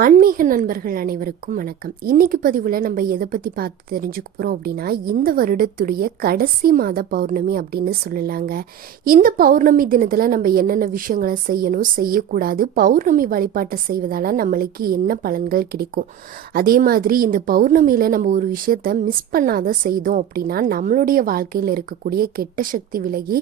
ஆன்மீக நண்பர்கள் அனைவருக்கும் வணக்கம். இன்னைக்கு பதிவில் நம்ம எதை பற்றி பார்த்து தெரிஞ்சுக்க போகிறோம் அப்படின்னா, இந்த வருடத்துடைய கடைசி மாத பௌர்ணமி அப்படின்னு சொல்லலாங்க. இந்த பௌர்ணமி தினத்தில் நம்ம என்னென்ன விஷயங்களை செய்யணும், செய்யக்கூடாது, பௌர்ணமி வழிபாட்டை செய்வதால் நம்மளுக்கு என்ன பலன்கள் கிடைக்கும், அதே மாதிரி இந்த பௌர்ணமியில் நம்ம ஒரு விஷயத்தை மிஸ் பண்ணாத செய்தோம் அப்படின்னா நம்மளுடைய வாழ்க்கையில் இருக்கக்கூடிய கெட்ட சக்தி விலகி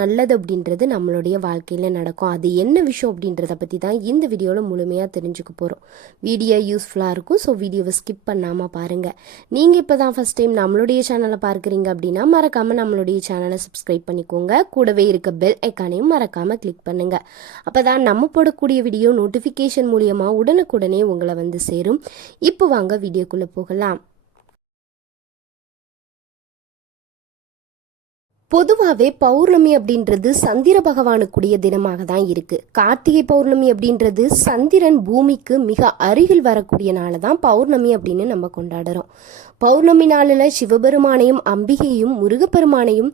நல்லது அப்படின்றது நம்மளுடைய வாழ்க்கையில் நடக்கும். அது என்ன விஷயம் அப்படின்றத பற்றி தான் இந்த வீடியோவில் முழுமையாக தெரிஞ்சுக்க போகிறோம். வீடியோ யூஸ்ஃபுல்லாக இருக்கும். ஸோ வீடியோவை ஸ்கிப் பண்ணாமல் பாருங்கள். நீங்கள் இப்போ தான் ஃபஸ்ட் டைம் நம்மளுடைய சேனலை பார்க்குறீங்க அப்படின்னா மறக்காமல் நம்மளுடைய சேனலை சப்ஸ்கிரைப் பண்ணிக்கோங்க. கூடவே இருக்க பெல் ஐக்கானையும் மறக்காமல் கிளிக் பண்ணுங்கள். அப்போ தான் நம்ம போடக்கூடிய வீடியோ நோட்டிஃபிகேஷன் மூலியமாக உடனுக்குடனே உங்களை வந்து சேரும். இப்போ வாங்க வீடியோக்குள்ளே போகலாம். பொதுவாகவே பௌர்ணமி அப்படின்றது சந்திர பகவானுக்குரிய தினமாக தான் இருக்குது. கார்த்திகை பௌர்ணமி அப்படின்றது சந்திரன் பூமிக்கு மிக அருகில் வரக்கூடிய நாளை தான் பௌர்ணமி அப்படின்னு நம்ம கொண்டாடுறோம். பௌர்ணமி நாளில் சிவபெருமானையும் அம்பிகையும் முருகப்பெருமானையும்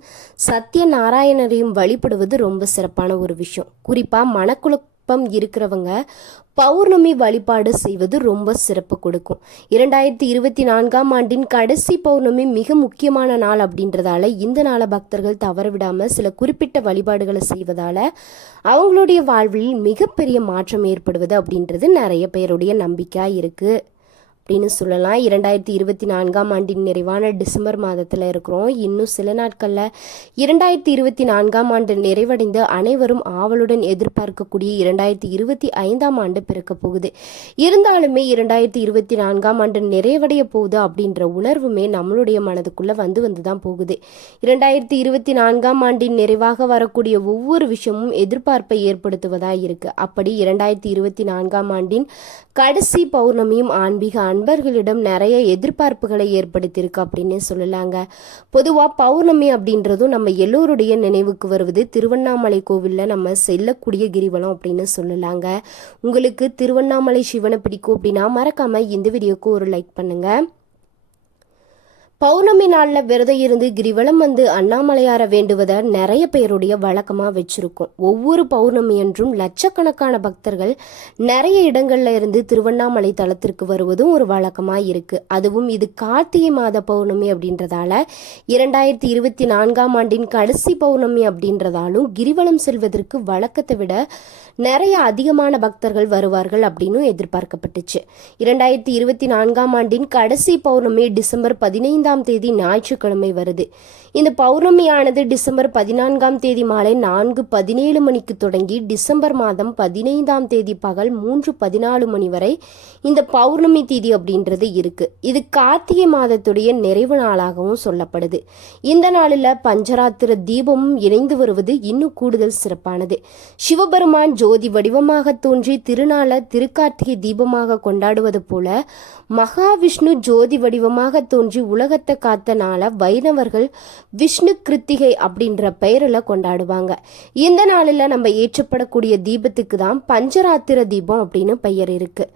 சத்யநாராயணரையும் வழிபடுவது ரொம்ப சிறப்பான ஒரு விஷயம். குறிப்பாக மனக்குழப்பம் இருக்கிறவங்க பௌர்ணமி வழிபாடு செய்வது ரொம்ப சிறப்பு கொடுக்கும். 2024 ஆண்டின் கடைசி பௌர்ணமி மிக முக்கியமான நாள் அப்படின்றதால இந்த நாளை பக்தர்கள் தவறவிடாம சில குறிப்பிட்ட வழிபாடுகளை செய்வதால அவங்களுடைய வாழ்வில் மிகப்பெரிய மாற்றம் ஏற்படுவது அப்படின்றது நிறைய பேருடைய நம்பிக்கையா இருக்கு அப்படின்னு சொல்லலாம். 2024 ஆண்டின் நிறைவான டிசம்பர் மாதத்தில் இருக்கிறோம். இன்னும் சில நாட்களில் 2024 ஆண்டு நிறைவடைந்து அனைவரும் ஆவலுடன் எதிர்பார்க்கக்கூடிய 2025 ஆண்டு பிறக்க போகுது. இருந்தாலுமே 2024 ஆண்டு நிறைவடைய போகுது அப்படின்ற உணர்வுமே நம்மளுடைய மனதுக்குள்ள வந்து தான் போகுது. 2024 ஆண்டின் நிறைவாக வரக்கூடிய ஒவ்வொரு விஷயமும் எதிர்பார்ப்பை ஏற்படுத்துவதா இருக்கு. அப்படி 2024 ஆண்டின் கடைசி பௌர்ணமியும் ஆன்மீக அன்பர்களிடம் நிறைய எதிர்பார்ப்புகளை ஏற்படுத்தியிருக்கு அப்படின்னு சொல்லலாங்க. பொதுவாக பௌர்ணமி அப்படின்றதும் நம்ம எல்லோருடைய நினைவுக்கு வருவது திருவண்ணாமலை கோவிலில் நம்ம செல்லக்கூடிய கிரிவலம் அப்படின்னு சொல்லலாங்க. உங்களுக்கு திருவண்ணாமலை சிவனை பிடிக்கும் அப்படின்னா மறக்காம இந்த வீடியோக்கு ஒரு லைக் பண்ணுங்க. பௌர்ணமி நாளில் விரதம் இருந்து கிரிவலம் வந்து அண்ணாமலையார வேண்டுவதை நிறைய பேருடைய வழக்கமாக வச்சிருக்கோம். ஒவ்வொரு பௌர்ணமி என்றும் லட்சக்கணக்கான பக்தர்கள் நிறைய இடங்கள்ல இருந்து திருவண்ணாமலை தலத்திற்கு வருவதும் ஒரு வழக்கமாக இருக்கு. அதுவும் இது கார்த்திகை மாத பௌர்ணமி அப்படின்றதால 2024 ஆண்டின் கடைசி பௌர்ணமி அப்படின்றதாலும் கிரிவலம் செல்வதற்கு வழக்கத்தை விட நிறைய அதிகமான பக்தர்கள் வருவார்கள் அப்படின்னு எதிர்பார்க்கப்பட்டுச்சு. 2024 ஆண்டின் கடைசி பௌர்ணமி டிசம்பர் 15 தேதி ஞாயிற்றுக்கிழமை வருது. இந்த பௌர்ணமியானது டிசம்பர் 14 தேதி மாலை 4:17 மணிக்கு தொடங்கி டிசம்பர் மாதம் 15 தேதி பகல் 3:14 மணி வரை இந்த பௌர்ணமி தேதி அப்படின்றது இருக்கு. இது கார்த்திகை மாதத்துடைய நிறைவு நாளாகவும் சொல்லப்படுது. இந்த நாளில் பஞ்சராத்திர தீபமும் இணைந்து வருவது இன்னும் கூடுதல் சிறப்பானது. சிவபெருமான் ஜோதி வடிவமாக தோன்றி திருநாளை திருக்கார்த்திகை தீபமாக கொண்டாடுவது போல மகாவிஷ்ணு ஜோதி வடிவமாக தோன்றி உலகத்தை காத்த நாளை வைணவர்கள் விஷ்ணு கிருத்திகை அப்படின்ற பெயரில் கொண்டாடுவாங்க. இந்த நாளில் நம்ம ஏற்றப்படக்கூடிய தீபத்துக்கு தான் பஞ்சராத்திர தீபம் அப்படின்னு பெயர் இருக்கு.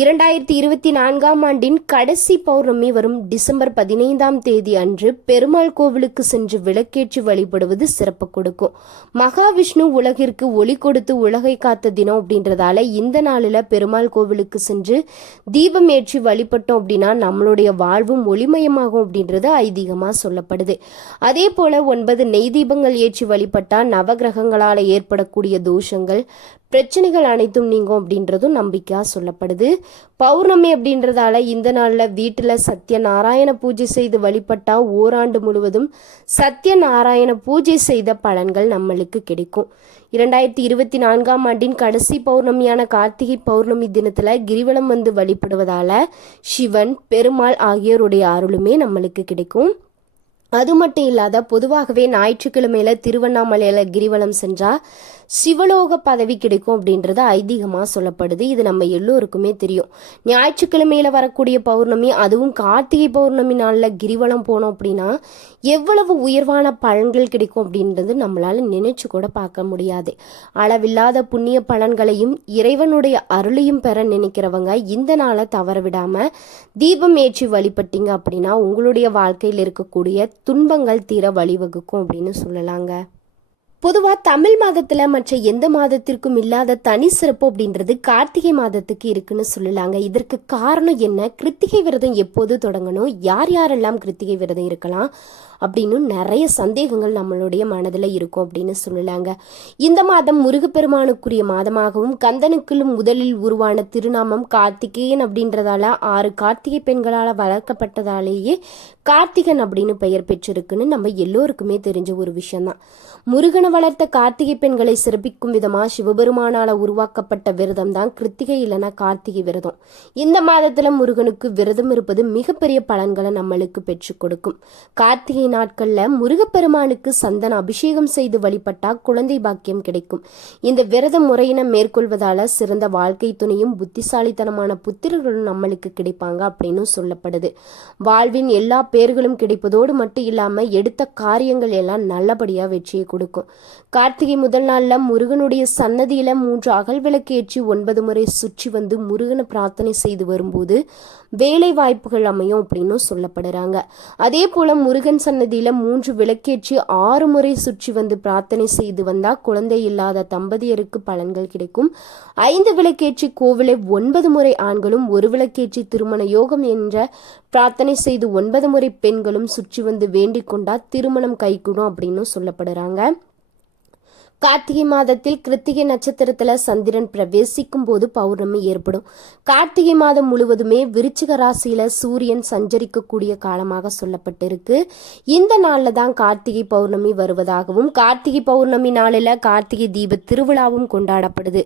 2024 ஆண்டின் கடைசி பௌர்ணமி வரும் டிசம்பர் 15 தேதி அன்று பெருமாள் கோவிலுக்கு சென்று விளக்கேற்றி வழிபடுவது சிறப்பு கொடுக்கும். மகாவிஷ்ணு உலகிற்கு ஒளி கொடுத்து உலகை காத்த தினம் அப்படின்றதால இந்த நாளில் பெருமாள் கோவிலுக்கு சென்று தீபம் ஏற்றி வழிபட்டோம் அப்படின்னா நம்மளுடைய வாழ்வும் ஒளிமயமாகும் அப்படின்றது ஐதீகமாக சொல்லப்படுது. அதே போல 9 நெய் தீபங்கள் ஏற்றி வழிபட்டா நவகிரகங்களால் ஏற்படக்கூடிய தோஷங்கள் பிரச்சனைகள் அனைத்தும் நீங்கும் அப்படின்றதும் நம்பிக்கையா சொல்லப்படுது. பௌர்ணமி அப்படின்றதால இந்த நாளில் வீட்டில் சத்யநாராயண பூஜை செய்து வழிபட்டா ஓராண்டு முழுவதும் சத்யநாராயண பூஜை செய்த பலன்கள் நம்மளுக்கு கிடைக்கும். 2024 ஆண்டின் கடைசி பௌர்ணமியான கார்த்திகை பௌர்ணமி தினத்துல கிரிவலம் வந்து வழிபடுவதால சிவன் பெருமாள் ஆகியோருடைய அருளுமே நம்மளுக்கு கிடைக்கும். அது மட்டும் இல்லாத பொதுவாகவே ஞாயிற்றுக்கிழமையில திருவண்ணாமலையில கிரிவலம் சென்றா சிவலோக பதவி கிடைக்கும் அப்படின்றது ஐதீகமாக சொல்லப்படுது. இது நம்ம எல்லோருக்குமே தெரியும். ஞாயிற்றுக்கிழமையில வரக்கூடிய பௌர்ணமி, அதுவும் கார்த்திகை பௌர்ணமி நாளில் கிரிவலம் போனோம் அப்படின்னா எவ்வளவு உயர்வான பலன்கள் கிடைக்கும் அப்படின்றது நம்மளால நினைச்சு கூட பார்க்க முடியாது. அளவில்லாத புண்ணிய பலன்களையும் இறைவனுடைய அருளையும் பெற நினைக்கிறவங்க இந்த நாளை தவற விடாம தீபம் ஏற்றி வழிபட்டீங்க அப்படின்னா உங்களுடைய வாழ்க்கையில் இருக்கக்கூடிய துன்பங்கள் தீர வழிவகுக்கும் அப்படின்னு சொல்லலாங்க. பொதுவாக தமிழ் மாதத்தில் மற்ற எந்த மாதத்திற்கும் இல்லாத தனி சிறப்பு அப்படின்றது கார்த்திகை மாதத்துக்கு இருக்குன்னு சொல்லலாங்க. இதற்கு காரணம் என்ன? கிருத்திகை விரதம் எப்போது தொடங்கணும், யார் யாரெல்லாம் கிருத்திகை விரதம் இருக்கலாம் அப்படின்னு நிறைய சந்தேகங்கள் நம்மளுடைய மனதில் இருக்கும் அப்படின்னு சொல்லலாங்க. இந்த மாதம் முருகப்பெருமானுக்குரிய மாதமாகவும் கந்தனுக்குள்ளும் முதலில் உருவான திருநாமம் கார்த்திகேயன் அப்படின்றதால 6 கார்த்திகை பெண்களால் வளர்க்கப்பட்டதாலேயே கார்த்திகன் அப்படின்னு பெயர் பெற்றிருக்குன்னு நம்ம எல்லோருக்குமே தெரிஞ்ச ஒரு விஷயம்தான். முருகனை வளர்த்த கார்த்திகை பெண்களை சிறப்பிக்கும் விதமாக சிவபெருமானால உருவாக்கப்பட்ட விரதம் தான் கிருத்திகை இல்லைன்னா கார்த்திகை விரதம். இந்த மாதத்துல முருகனுக்கு விரதம் இருப்பது மிகப்பெரிய பலன்களை நம்மளுக்கு பெற்றுக் கொடுக்கும். கார்த்திகை நாட்கள்ல முருகப்பெருமானுக்கு சந்தன அபிஷேகம் செய்து வழிபட்டா குழந்தை பாக்கியம் கிடைக்கும். இந்த விரத முறையினை மேற்கொள்வதால சிறந்த வாழ்க்கை துணையும் புத்திசாலித்தனமான புத்திரர்களும் நம்மளுக்கு கிடைப்பாங்க அப்படின்னு சொல்லப்படுது. வாழ்வின் எல்லா பேர்களும் கிடைப்பதோடு மட்டும் இல்லாம எடுத்த காரியங்கள் எல்லாம் நல்லபடியா வெற்றியை கொடுக்கும். கார்த்திகை முதல் நாள்ல முருகனுடைய சன்னதியில 3 அகல் விளக்கு ஏற்றி 9 முறை சுற்றி வந்து முருகனை பிரார்த்தனை செய்து வரும்போது வேலை வாய்ப்புகள் அமையும் அப்படின்னு சொல்லப்படுறாங்க. அதே போல முருகன் சன்னதியில 3 விளக்கேற்றி 6 முறை சுற்றி வந்து பிரார்த்தனை செய்து வந்தா குழந்தை இல்லாத தம்பதியருக்கு பலன்கள் கிடைக்கும். 5 விளக்கேற்றி கோவிலை 9 முறை ஆண்களும் 1 விளக்கேற்றி திருமண யோகம் என்ற பிரார்த்தனை செய்து 9 முறை பெண்களும் சுற்றி வந்து வேண்டிக் கொண்டா திருமணம் கைகூடும் அப்படின்னு சொல்லப்படுறாங்க. கார்த்திகை மாதத்தில் கிருத்திகை நட்சத்திரத்துல சந்திரன் பிரவேசிக்கும் போது பௌர்ணமி ஏற்படும். கார்த்திகை மாதம் முழுவதுமே விருச்சிக ராசியில சூரியன் சஞ்சரிக்கக்கூடிய காலமாக சொல்லப்பட்டிருக்கு. இந்த நாள்ல தான் கார்த்திகை பௌர்ணமி வருவதாகவும் கார்த்திகை பௌர்ணமி நாளில் கார்த்திகை தீப திருவிழாவும் கொண்டாடப்படுது.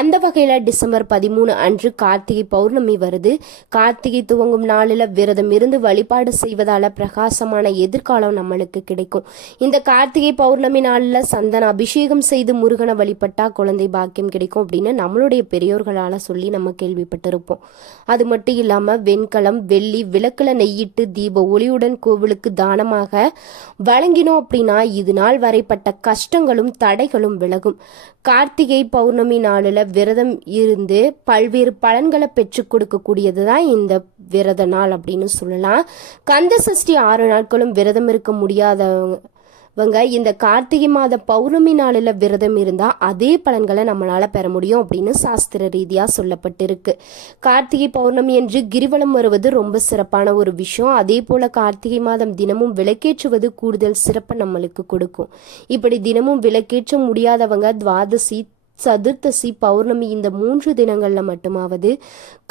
அந்த வகையில டிசம்பர் 13 அன்று கார்த்திகை பௌர்ணமி வருது. கார்த்திகை துவங்கும் நாளில் விரதம் இருந்து வழிபாடு செய்வதால பிரகாசமான எதிர்காலம் நம்மளுக்கு கிடைக்கும். இந்த கார்த்திகை பௌர்ணமி நாளில் சந்தன அபிஷேகம் செய்து முருகனை வழிபட்டா குழந்தை பாக்கியம் கிடைக்கும் அப்படின்னு நம்மளுடைய பெரியோர்களால சொல்லி நம்ம கேள்விப்பட்டிருப்போம். அது மட்டும் இல்லாம வெண்கலம் வெள்ளி விளக்குல நெய்யிட்டு தீப ஒளியுடன் கோவிலுக்கு தானமாக வழங்கினோம் அப்படின்னா இது நாள் வரைப்பட்ட கஷ்டங்களும் தடைகளும் விலகும். கார்த்திகை பௌர்ணமி நாளில் விரதம் இருந்து பல்வேறு பலன்களை பெற்றுக் கொடுக்கக்கூடியதுதான் இந்த விரத நாள் அப்படின்னு சொல்லலாம். கந்த சஷ்டி 6 நாட்களும் விரதம் இருக்க முடியாதவங்க இந்த கார்த்திகை மாத பௌர்ணமி நாளில் விரதம் இருந்தா அதே பலன்களை நம்மளால பெற முடியும் அப்படின்னு சாஸ்திர ரீதியா சொல்லப்பட்டிருக்கு. கார்த்திகை பௌர்ணமி என்று கிரிவலம் வருவது ரொம்ப சிறப்பான ஒரு விஷயம். அதே போல கார்த்திகை மாதம் தினமும் விளக்கேற்றுவது கூடுதல் சிறப்பை நம்மளுக்கு கொடுக்கும். இப்படி தினமும் விளக்கேற்ற முடியாதவங்க துவாதசி சதுர்த்தசி பௌர்ணமி இந்த 3 தினங்கள்ல மட்டுமாவது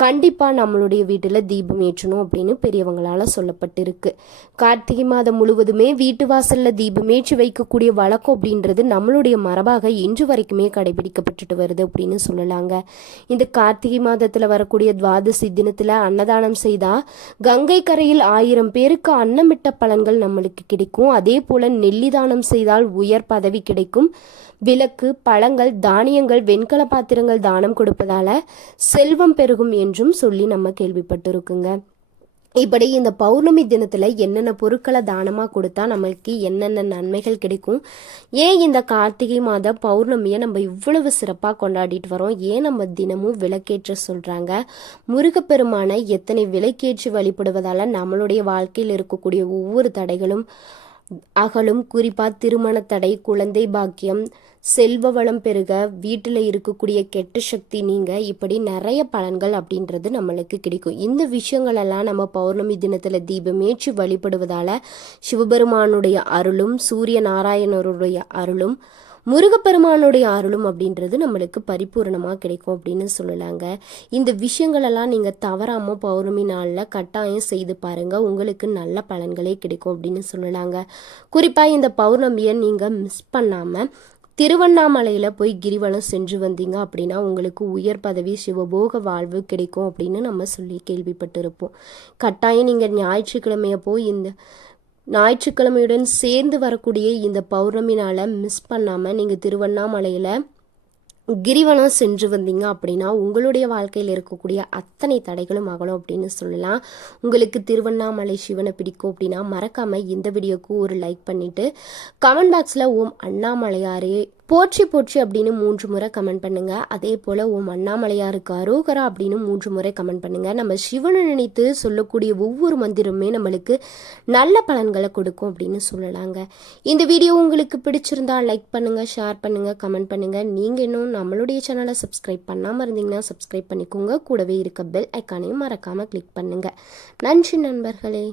கண்டிப்பா நம்மளுடைய வீட்டுல தீபம் ஏற்றணும் அப்படின்னு பெரியவங்களால சொல்லப்பட்டிருக்கு. கார்த்திகை மாதம் முழுவதுமே வீட்டு வாசல்ல தீபம் ஏற்றி வைக்கக்கூடிய வழக்கம் அப்படின்றது நம்மளுடைய மரபாக இன்று வரைக்குமே கடைபிடிக்கப்பட்டுட்டு வருது அப்படின்னு சொல்லலாங்க. இந்த கார்த்திகை மாதத்துல வரக்கூடிய துவாதசி தினத்துல அன்னதானம் செய்தா கங்கை கரையில் 1000 பேருக்கு அன்னமிட்ட பலன்கள் நம்மளுக்கு கிடைக்கும். அதே போல நெல்லி தானம் செய்தால் உயர் பதவி கிடைக்கும். விளக்கு பழங்கள் தானியங்கள் வெண்கல பாத்திரங்கள் தானம் கொடுப்பதால செல்வம் பெருகும் என்றும் சொல்லி நம்ம கேள்விப்பட்டிருக்குங்க. இப்படி இந்த பௌர்ணமி தினத்துல என்னென்ன பொருட்களை தானமா கொடுத்தா நம்மளுக்கு என்னென்ன நன்மைகள் கிடைக்கும், ஏன் இந்த கார்த்திகை மாத பௌர்ணமியை நம்ம இவ்வளவு சிறப்பா கொண்டாடிட்டு வரோம், ஏன் நம்ம தினமும் விளக்கேற்ற சொல்றாங்க, முருகப்பெருமான எத்தனை விளக்கேற்றி வழிபடுவதால நம்மளுடைய வாழ்க்கையில் இருக்கக்கூடிய ஒவ்வொரு தடைகளும் அகலும், குறிப்பா திருமண தடை, குழந்தை பாக்கியம், செல்வ வளம் பெருக, வீட்டில் இருக்கக்கூடிய கெட்ட சக்தி நீங்க, இப்படி நிறைய பலன்கள் அப்படின்றது நம்மளுக்கு கிடைக்கும். இந்த விஷயங்கள் எல்லாம் நம்ம பௌர்ணமி தினத்துல தீபமேற்றி வழிபடுவதால சிவபெருமானுடைய அருளும் சூரிய நாராயணருடைய அருளும் முருகப்பெருமானுடைய அருளும் அப்படின்றது நம்மளுக்கு பரிபூர்ணமாக கிடைக்கும் அப்படின்னு சொல்லலாங்க. இந்த விஷயங்களெல்லாம் நீங்கள் தவறாமல் பௌர்ணமி நாளில் கட்டாயம் செய்து பாருங்கள், உங்களுக்கு நல்ல பலன்களே கிடைக்கும் அப்படின்னு சொல்லலாங்க. குறிப்பாக இந்த பௌர்ணமியை நீங்கள் மிஸ் பண்ணாமல் திருவண்ணாமலையில் போய் கிரிவலம் சென்று வந்தீங்க அப்படின்னா உங்களுக்கு உயர் பதவி சிவபோக வாழ்வு கிடைக்கும் அப்படின்னு நம்ம சொல்லி கேள்விப்பட்டிருப்போம். கட்டாயம் நீங்கள் ஞாயிற்றுக்கிழமையை போய் இந்த ஞாயிற்றுக்கிழமையுடன் சேர்ந்து வரக்கூடிய இந்த பௌர்ணமி நாளை மிஸ் பண்ணாமல் நீங்கள் திருவண்ணாமலையில் கிரிவலம் சென்று வந்தீங்க அப்படின்னா உங்களுடைய வாழ்க்கையில் இருக்கக்கூடிய அத்தனை தடைகளும் அகலும் அப்படின்னு சொல்லலாம். உங்களுக்கு திருவண்ணாமலை சிவனை பிடிக்கும் அப்படின்னா மறக்காமல் இந்த வீடியோக்கு ஒரு லைக் பண்ணிவிட்டு கமெண்ட் பாக்ஸில் ஓம் அண்ணாமலையாரே போற்றி போற்றி அப்படின்னு 3 முறை கமெண்ட் பண்ணுங்க. அதே போல் ஓம் அண்ணாமலையாருக்கு அரோகரா அப்படின்னு 3 முறை கமெண்ட் பண்ணுங்க. நம்ம சிவனை நினைத்து சொல்லக்கூடிய ஒவ்வொரு மந்திரமே நம்மளுக்கு நல்ல பலன்களை கொடுக்கும் அப்படின்னு சொல்லலாங்க. இந்த வீடியோ உங்களுக்கு பிடிச்சிருந்தா லைக் பண்ணுங்க, ஷேர் பண்ணுங்க, கமெண்ட் பண்ணுங்க. நீங்கள் இன்னும் நம்மளுடைய சேனலை சப்ஸ்கிரைப் பண்ணாமல் இருந்தீங்கன்னா சப்ஸ்கிரைப் பண்ணிக்கோங்க. கூடவே இருக்க பெல் ஐக்கானையும் மறக்காமல் கிளிக் பண்ணுங்க. நன்றி நண்பர்களே.